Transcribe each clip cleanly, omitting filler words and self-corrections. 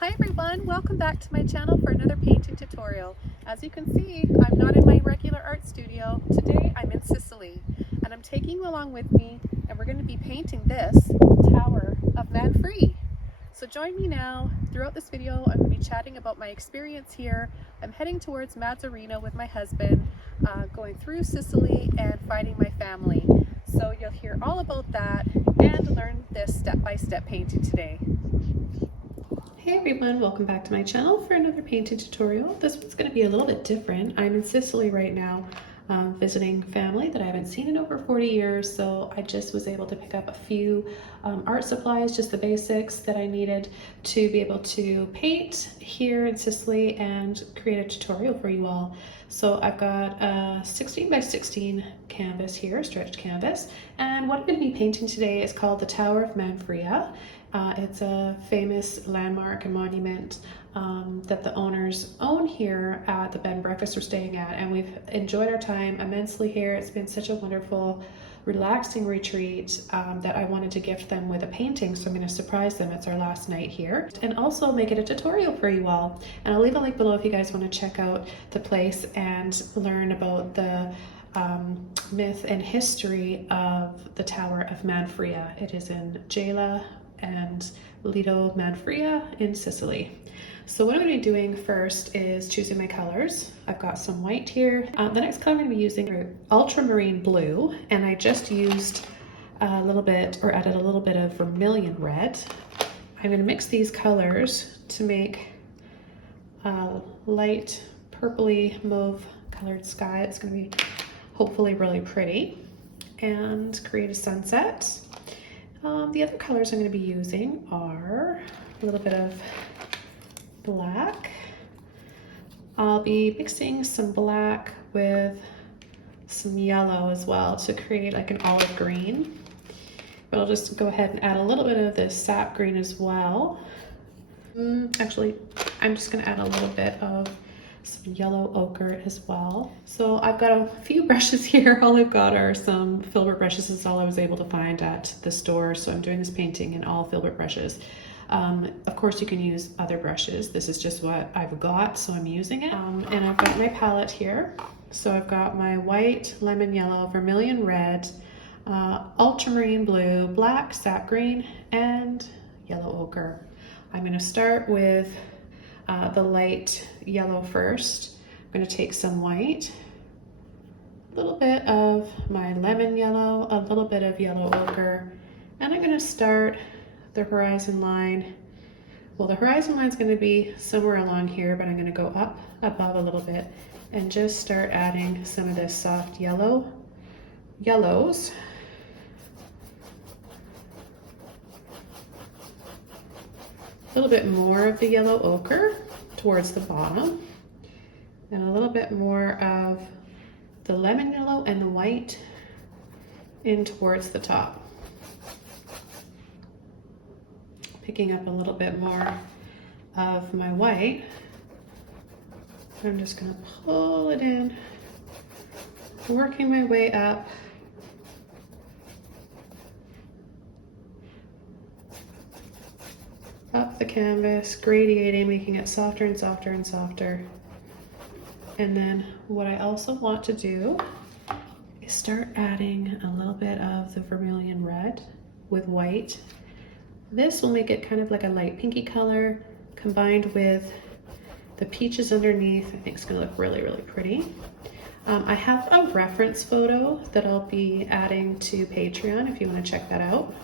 Hi everyone, welcome back to my channel for another painting tutorial. As you can see, I'm not in my regular art studio. Today I'm in Sicily and I'm taking you along with me and we're going to be painting this Tower of Manfredi. So join me now. Throughout this video I'm going to be chatting about my experience here. I'm heading towards Mazzarino with my husband, going through Sicily and finding my family. So you'll hear all about that and learn this step-by-step painting today. Hey everyone, welcome back to my channel for another painting tutorial. This one's going to be a little bit different. I'm in Sicily right now, visiting family that I haven't seen in over 40 years, so I just was able to pick up a few art supplies, just the basics that I needed to be able to paint here in Sicily and create a tutorial for you all. So I've got a 16 by 16 canvas here, stretched canvas, and what I'm going to be painting today is called the Tower of Manfredi. It's a famous landmark and monument that the owners own here at the bed and breakfast we're staying at, and we've enjoyed our time immensely here. It's been such a wonderful, relaxing retreat that I wanted to gift them with a painting, so I'm going to surprise them. It's our last night here and also make it a tutorial for you all, and I'll leave a link below if you guys want to check out the place and learn about the myth and history of the Tower of Manfredi. It is in Gela and Lido Manfredi in Sicily. So what I'm going to be doing first is choosing my colors. I've got some white here. The next color I'm going to be using ultramarine blue, and I just used a little bit, or added a little bit of vermilion red. I'm going to mix these colors to make a light purpley mauve colored sky. It's going to be hopefully really pretty and create a sunset. The other colors I'm going to be using are a little bit of black. I'll be mixing some black with some yellow as well to create like an olive green. But I'll just go ahead and add a little bit of this sap green as well. Actually, I'm just going to add a little bit of some yellow ochre as well. So I've got a few brushes here. All I've got are some filbert brushes. This is all I was able to find at the store. So I'm doing this painting in all filbert brushes. Of course you can use other brushes. This is just what I've got, so I'm using it. And I've got my palette here. So I've got my white, lemon yellow, vermilion red, ultramarine blue, black, sap green, and yellow ochre. I'm going to start with the light yellow first. I'm going to take some white, a little bit of my lemon yellow, a little bit of yellow ochre, and I'm going to start the horizon line. Well, the horizon line is going to be somewhere along here, but I'm going to go up above a little bit and just start adding some of this soft yellows. A little bit more of the yellow ochre towards the bottom, and a little bit more of the lemon yellow and the white in towards the top. Picking up a little bit more of my white. I'm just going to pull it in, working my way up. Up the canvas, gradiating, making it softer and softer and softer. And then what I also want to do is start adding a little bit of the vermilion red with white. This will make it kind of like a light pinky color combined with the peaches underneath. I think it's going to look really, really pretty. I have a reference photo that I'll be adding to Patreon if you want to check that out.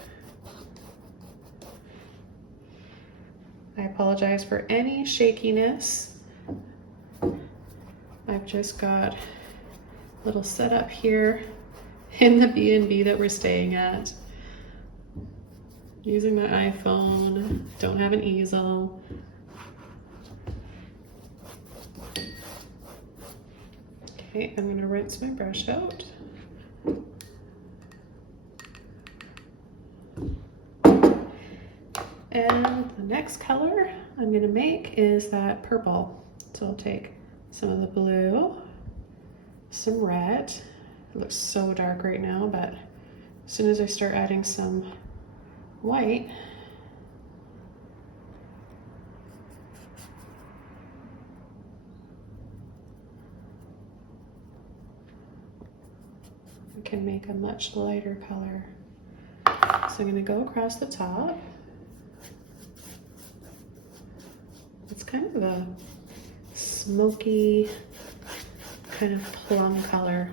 I apologize for any shakiness. I've just got a little setup here in the B&B that we're staying at. Using my iPhone, don't have an easel. Okay, I'm going to rinse my brush out. And the next color I'm going to make is that purple. So I'll take some of the blue, some red. It looks so dark right now, but as soon as I start adding some white, I can make a much lighter color. So I'm going to go across the top. It's kind of a smoky, kind of plum color.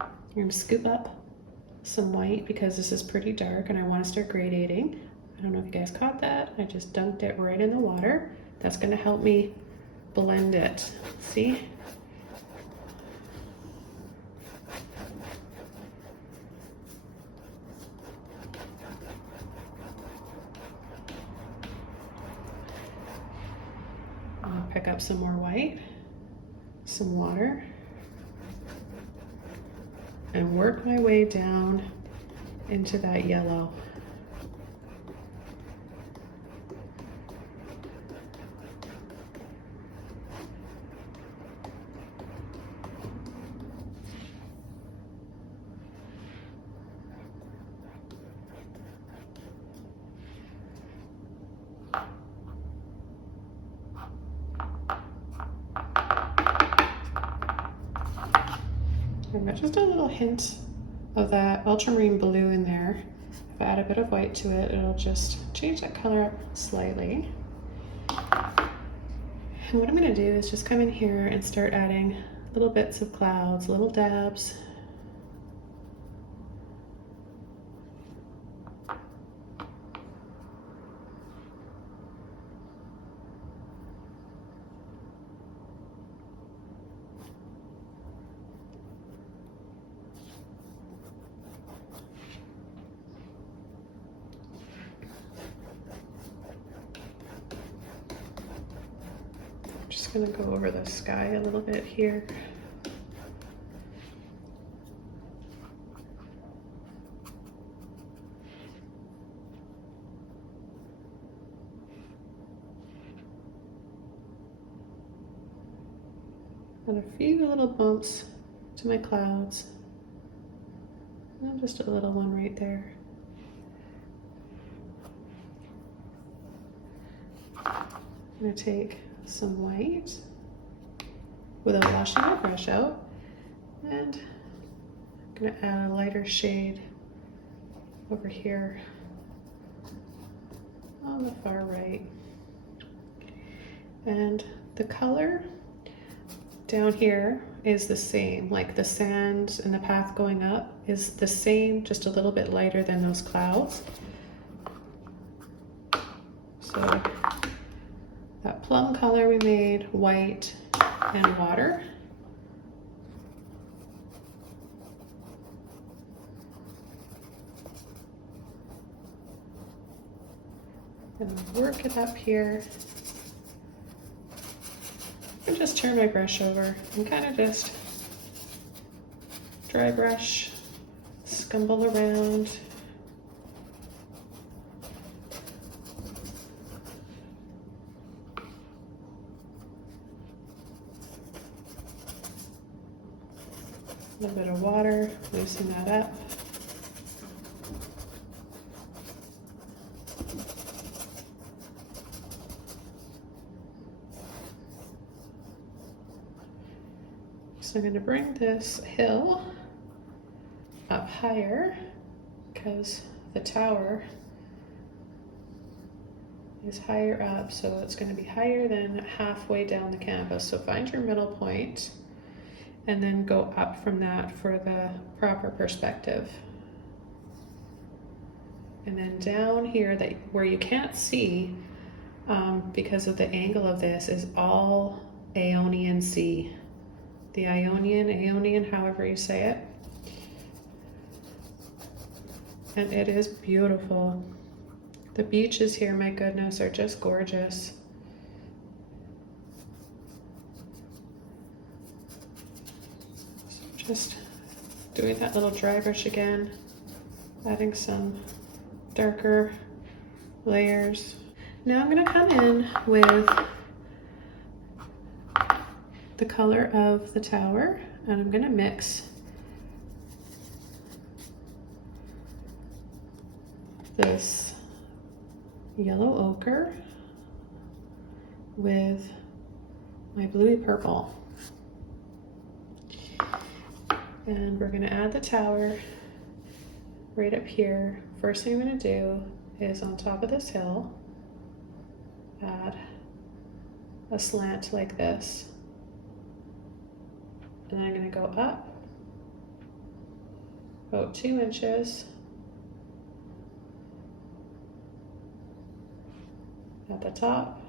I'm going to scoop up some white because this is pretty dark and I want to start gradating. I don't know if you guys caught that. I just dunked it right in the water. That's going to help me blend it. See? I'll pick up some more white, some water, and work my way down into that yellow. I've got just a little hint of that ultramarine blue in there. If I add a bit of white to it, it'll just change that color up slightly. And what I'm going to do is just come in here and start adding little bits of clouds, little dabs. Just going to go over the sky a little bit here. And a few little bumps to my clouds. And just a little one right there. I'm going to take some white without washing my brush out, and I'm going to add a lighter shade over here on the far right. And the color down here is the same, like the sand and the path going up is the same, just a little bit lighter than those clouds. So that plum color we made, white and water. And work it up here. And just turn my brush over and kind of just dry brush, scumble around. A little bit of water, loosen that up. So I'm going to bring this hill up higher because the tower is higher up, so it's going to be higher than halfway down the canvas. So find your middle point and then go up from that for the proper perspective. And then down here, where you can't see because of the angle of this, is all Ionian Sea. The Ionian, however you say it. And it is beautiful. The beaches here, my goodness, are just gorgeous. So just doing that little dry brush again, adding some darker layers. Now I'm going to come in with the color of the tower, and I'm going to mix this yellow ochre with my bluey purple. And we're gonna add the tower right up here. First thing I'm gonna do is on top of this hill, add a slant like this. And then I'm gonna go up about 2 inches at the top,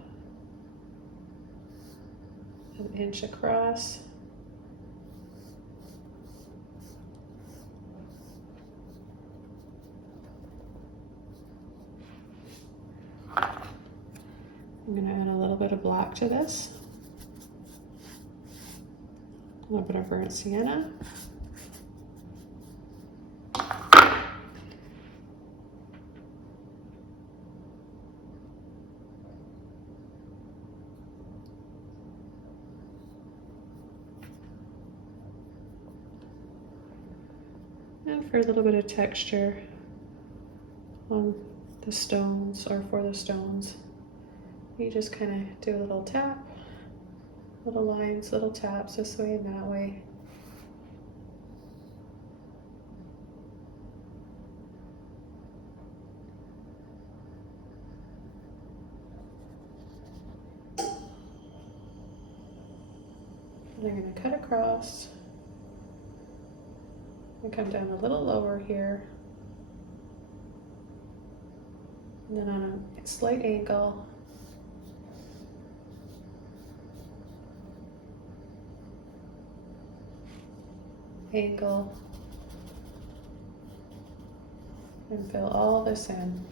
an inch across, I'm going to add a little bit of black to this, a little bit of burnt sienna, and for a little bit of texture on the stones, or for the stones, you just kind of do a little tap, little lines, little taps this way and that way. And I'm going to cut across and come down a little lower here, and then on a slight angle, and fill all this in.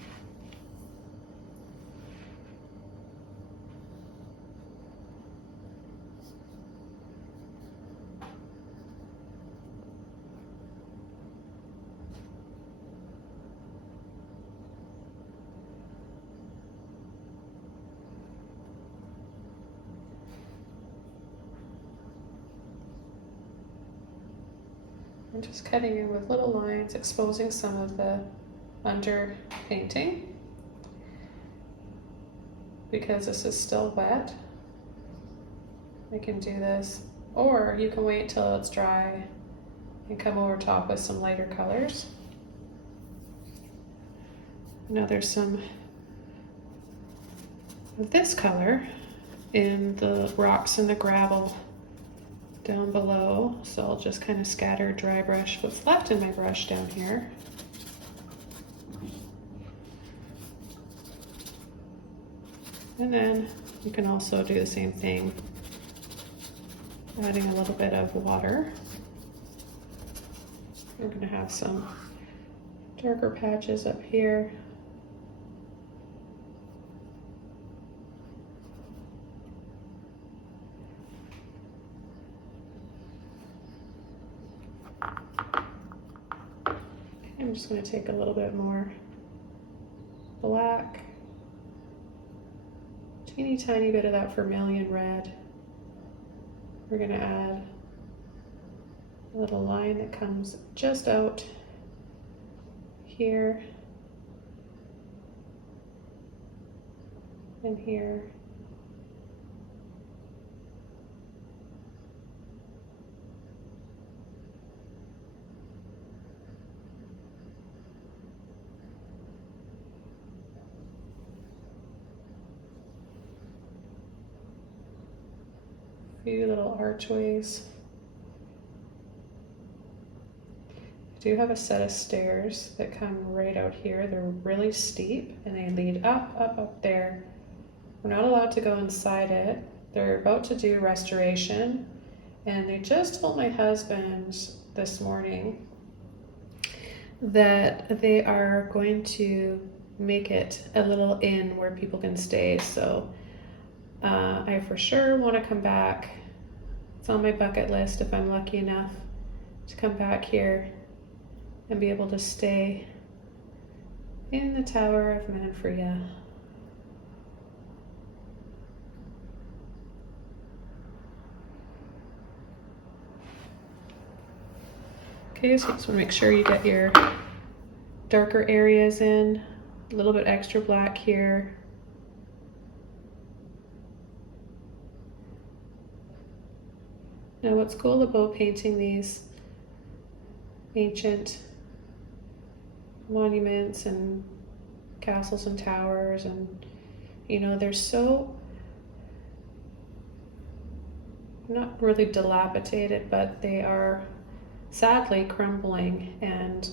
I'm just cutting in with little lines, exposing some of the under painting because this is still wet. I can do this, or you can wait till it's dry and come over top with some lighter colors. Now there's some of this color in the rocks and the gravel down below, so I'll just kind of scatter, dry brush what's left in my brush down here. And then you can also do the same thing, adding a little bit of water. We're going to have some darker patches up here. I'm just going to take a little bit more black, teeny tiny bit of that vermilion red. We're going to add a little line that comes just out here and here. Few little archways. I do have a set of stairs that come right out here. They're really steep and they lead up there. We're not allowed to go inside it. They're about to do restoration, and they just told my husband this morning that they are going to make it a little inn where people can stay. So I for sure want to come back. It's on my bucket list if I'm lucky enough to come back here and be able to stay in the Tower of Manfreya. Okay, so just want to make sure you get your darker areas in, a little bit extra black here. Now what's cool about painting these ancient monuments and castles and towers, and you know, they're so not really dilapidated, but they are sadly crumbling, and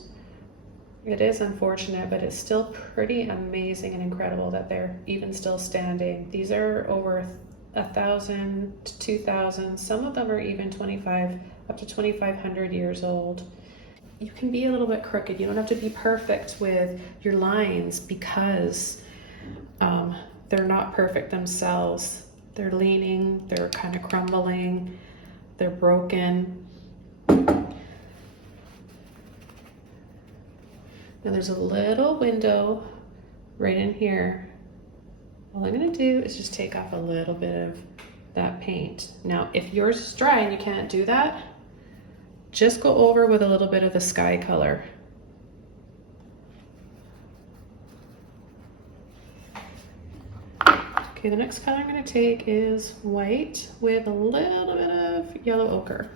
it is unfortunate, but it's still pretty amazing and incredible that they're even still standing. These are over 1,000 to 2,000. Some of them are even 25 up to 2,500 years old. You can be a little bit crooked. You don't have to be perfect with your lines because they're not perfect themselves. They're leaning, they're kind of crumbling, they're broken. Now there's a little window right in here. All I'm gonna do is just take off a little bit of that paint. Now, if yours is dry and you can't do that, just go over with a little bit of the sky color. Okay, the next color I'm gonna take is white with a little bit of yellow ochre.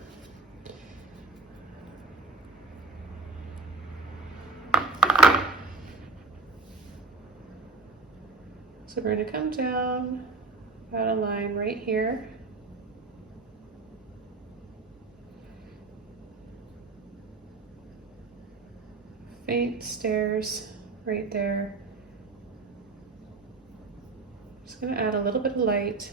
So we're gonna come down about a line right here. Faint stairs right there. Just gonna add a little bit of light.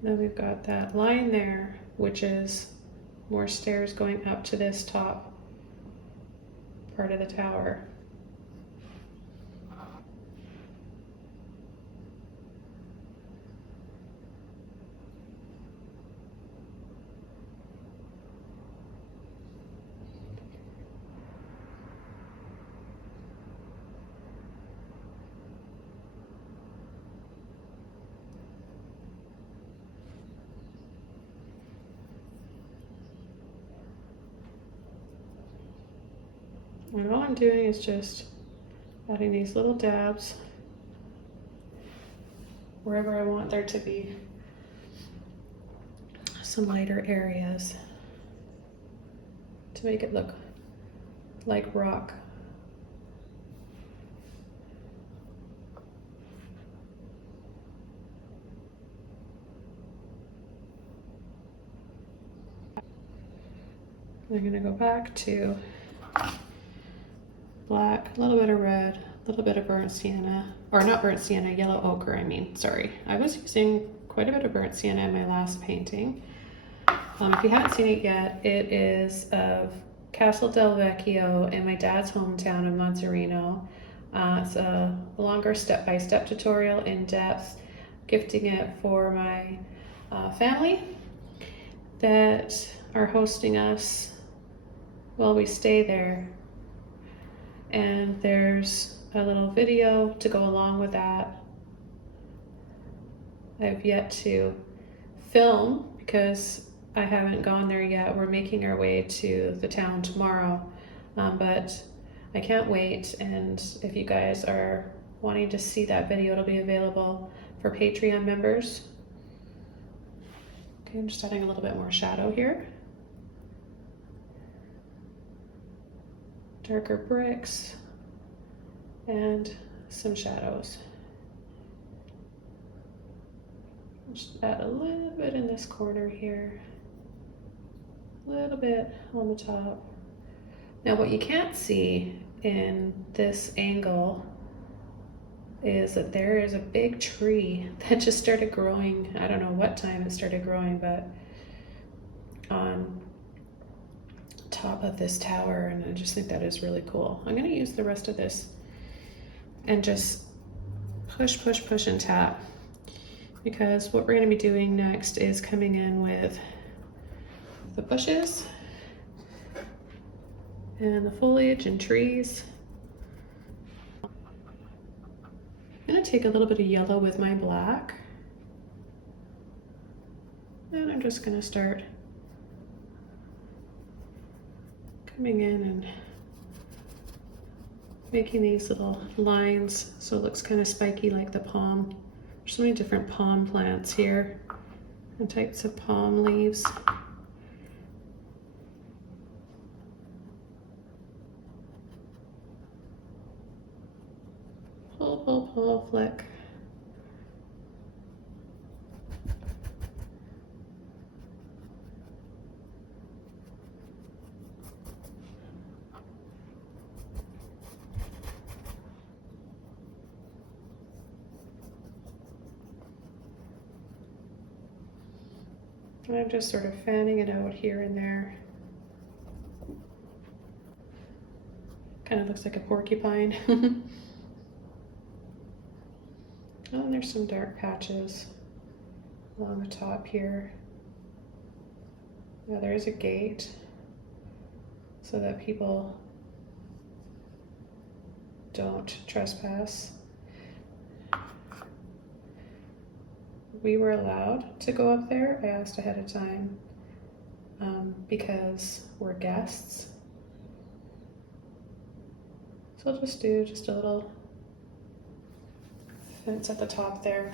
Now we've got that line there, which is more stairs going up to this top part of the tower. And all I'm doing is just adding these little dabs wherever I want there to be some lighter areas to make it look like rock. I'm going to go back to black, a little bit of red, a little bit of burnt sienna, or not burnt sienna, yellow ochre, I mean, sorry. I was using quite a bit of burnt sienna in my last painting. If you haven't seen it yet, it is of Castle del Vecchio in my dad's hometown of Monterino. It's a longer step-by-step tutorial in depth, gifting it for my family that are hosting us while we stay there. And there's a little video to go along with that. I've yet to film because I haven't gone there yet. We're making our way to the town tomorrow, but I can't wait. And if you guys are wanting to see that video, it'll be available for Patreon members. Okay, I'm just adding a little bit more shadow here. Darker bricks and some shadows. Just add a little bit in this corner here, a little bit on the top. Now what you can't see in this angle is that there is a big tree that just started growing. I don't know what time it started growing, but on top of this tower, and I just think that is really cool. I'm going to use the rest of this and just push, push, push and tap, because what we're going to be doing next is coming in with the bushes and the foliage and trees. I'm going to take a little bit of yellow with my black, and I'm just going to start coming in and making these little lines so it looks kind of spiky like the palm. There's so many different palm plants here and types of palm leaves. Pull, pull, pull, flick. And I'm just sort of fanning it out here and there. Kind of looks like a porcupine. Oh, and there's some dark patches along the top here. Now there is a gate so that people don't trespass. We were allowed to go up there. I asked ahead of time because we're guests. So I'll just do a little fence at the top there.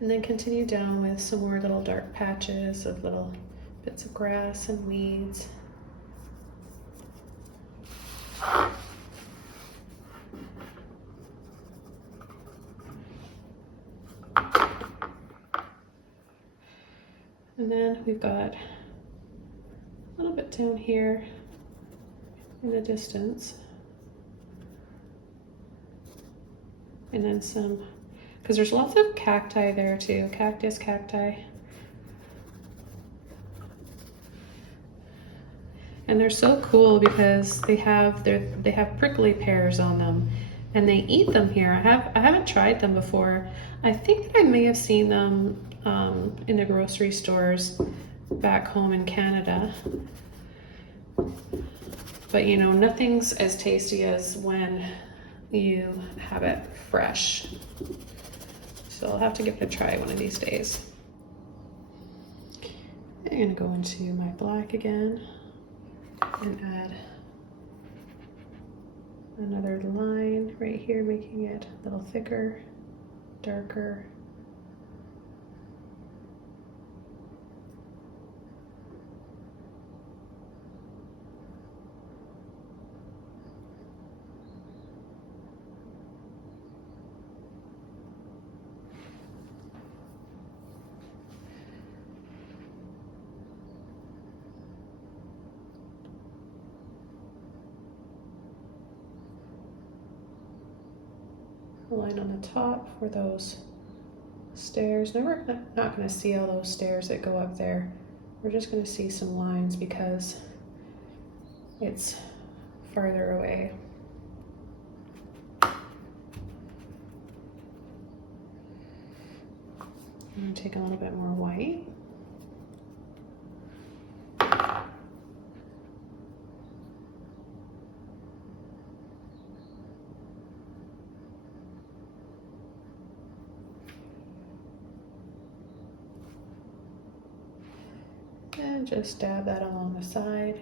And then continue down with some more little dark patches of little bits of grass and weeds. And then we've got a little bit down here in the distance. And then some, because there's lots of cacti there too, cactus, cacti. And they're so cool because they have prickly pears on them, and they eat them here. I haven't tried them before. I think that I may have seen them in the grocery stores back home in Canada. But you know, nothing's as tasty as when you have it fresh. So I'll have to give it a try one of these days. I'm gonna go into my black again and add another line right here, making it a little thicker, darker. A line on the top for those stairs. Now we're not going to see all those stairs that go up there. We're just going to see some lines because it's farther away. I'm going to take a little bit more white. And just dab that along the side.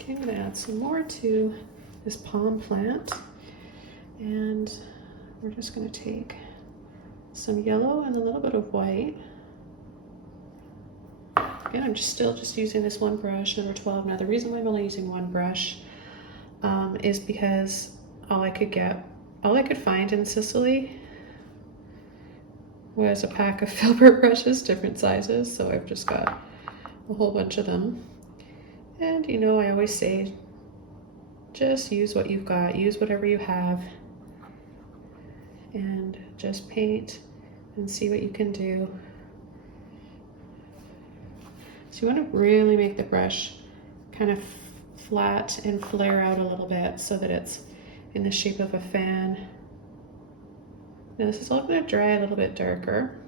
Okay, I'm going to add some more to this palm plant, and we're just going to take some yellow and a little bit of white. Again, I'm still using this one brush, number 12. Now the reason why I'm only using one brush is because all I could find in Sicily was a pack of filbert brushes, different sizes, so I've just got a whole bunch of them. And you know, I always say, just use what you've got, use whatever you have, and just paint and see what you can do. So you want to really make the brush kind of flat and flare out a little bit so that it's in the shape of a fan. Now this is all going to dry a little bit darker.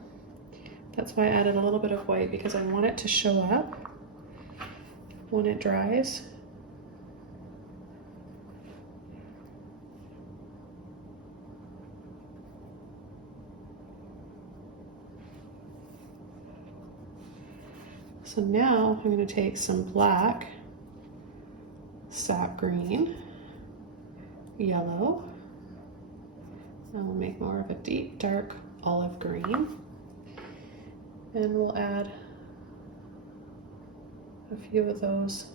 That's why I added a little bit of white, because I want it to show up when it dries. So now I'm going to take some black, sap green, yellow, and we'll make more of a deep dark olive green, and we'll add a few of those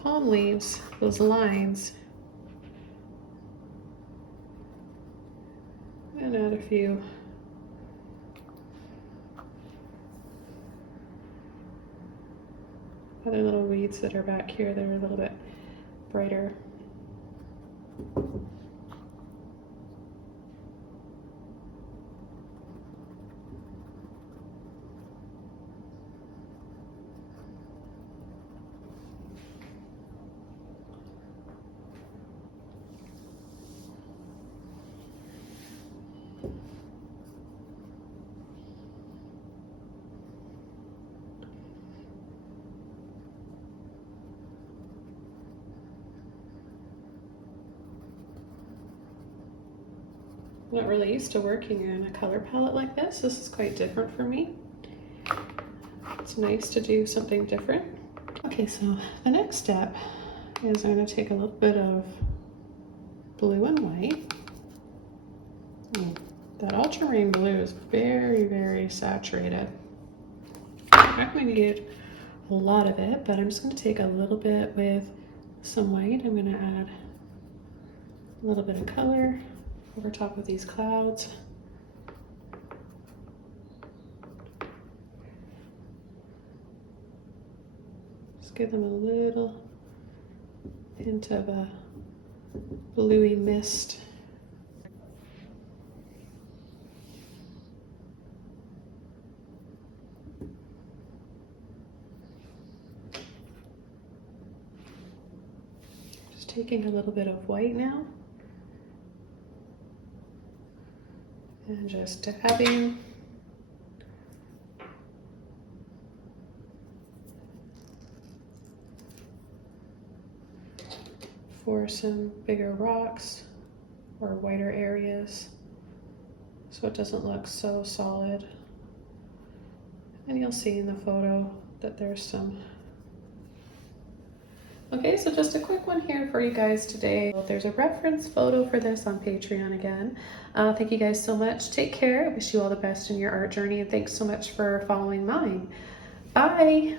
palm leaves, those lines, and add a few other little weeds that are back here that are a little bit brighter. I'm not really used to working in a color palette like this. This is quite different for me. It's nice to do something different. Okay, so the next step is I'm going to take a little bit of blue and white. That ultramarine blue is very, very saturated. I'm not going to need a lot of it, but I'm just going to take a little bit with some white. I'm going to add a little bit of color over top of these clouds. Just give them a little hint of a bluey mist. Just taking a little bit of white now. And just dabbing. For some bigger rocks or whiter areas, so it doesn't look so solid. And you'll see in the photo that there's some. Okay, so just a quick one here for you guys today. There's a reference photo for this on Patreon again. Thank you guys so much. Take care. I wish you all the best in your art journey, and thanks so much for following mine. Bye.